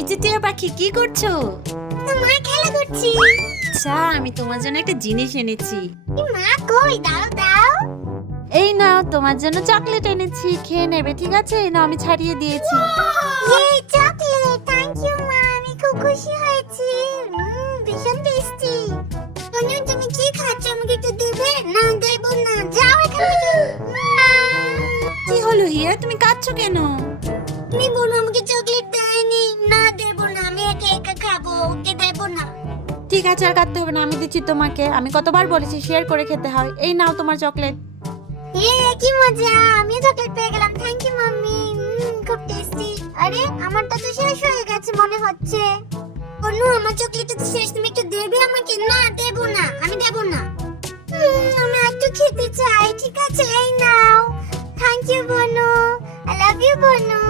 এই যে টিয়া পাখি, কি করছো? মা খেলা করছি। আচ্ছা, আমি তোমার জন্য একটা জিনিস এনেছি। মা কই, দাও দাও। এই নাও, তোমার জন্য চকলেট এনেছি, খেয়ে নেবে, ঠিক আছে? এই নাও, আমি ছাড়িয়ে দিয়েছি। এই চকলেট, থ্যাংক ইউ মা, আমি খুব খুশি হয়েছি। ভীষণ টেস্টি। অনু, তুমি কি খাচ্ছ? আমাকে একটু দেবে? না, দেব না, যাও এখান থেকে। কি হলো হিয়া, তুমি কাঁদছো কেন? তুমি বলো আমাকে চকলেট দেয়নি। না, দেব না, আমি একা একা খাবো, ওকে দেব না। ঠিক আছে, আর কাঁদতে হবে না, আমি দিচ্ছি তোমাকে। আমি কতবার বলেছি শেয়ার করে খেতে হয়। এই নাও তোমার চকলেট। কি মজা, আমি চকলেট পেয়ে গেলাম। থ্যাংক ইউ মাম্মি, খুব টেস্টি। আরে আমারটা তো শেষ হয়ে গেছে মনে হচ্ছে। অনু, আমার চকলেটটা তো শেষ, তুমি একটু দেবে আমাকে? না, দেব না, আমি দেব না। আমি একটু খেতে চাই। ঠিক আছে, এই নাও। থ্যাংক ইউ বনু, আই লাভ ইউ বনু।